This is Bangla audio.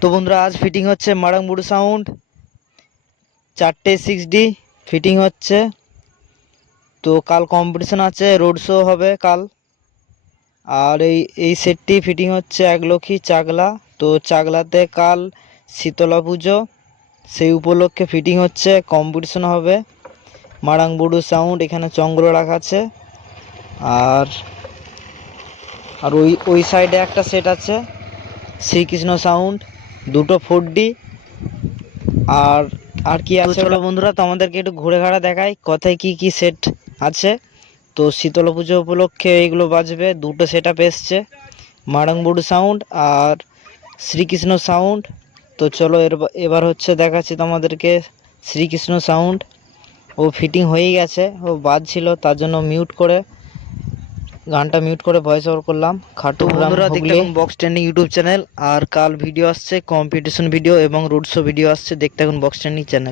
তো বন্ধুরা, আজ ফিটিং হচ্ছে মারাংবুড়ু সাউন্ড চারটে সিক্স ডি ফিটিং হচ্ছে। তো কাল কম্পিটিশন আছে রোড শো হবে কাল। আর এই এই সেটটি ফিটিং হচ্ছে একলক্ষী চাকলা তো চাকলাতে কাল শীতলা পুজো, সেই উপলক্ষে ফিটিং হচ্ছে কম্পিটিশন হবে। মারাংবুড়ু সাউন্ড এখানে চন্দ্র রাখা আছে। আর আর ওই ওই সাইডে একটা সেট আছে, শ্রীকৃষ্ণ সাউন্ড দুটো ফোর ডি আর আর কি আছে চলো বন্ধুরা তো আমাদেরকে একটু ঘুরে ঘাড়া দেখাই কোথায় কি কি সেট আছে। তো শীতল পুজো উপলক্ষে এইগুলো বাজবে দুটো সেট আপ এসছে। মারাংবুড়ু সাউন্ড আর শ্রীকৃষ্ণ সাউন্ড তো চলো এর এবার হচ্ছে দেখাচ্ছি তোমাদেরকে শ্রীকৃষ্ণ সাউন্ড ও ফিটিং হয়েই গেছে ও বাজছিল তার জন্য মিউট করে। গানটা মিউট করে ভয়েস ওভার করলাম। খাটু বন্ধুরা দেখতে বক্স ট্রেন্ডিং ইউটিউব চ্যানেল আর কাল ভিডিও আসছে কম্পিটিশন ভিডিও এবং রোড শো ভিডিও আসছে। দেখতে এখন বক্স ট্রেন্ডিং চ্যানেল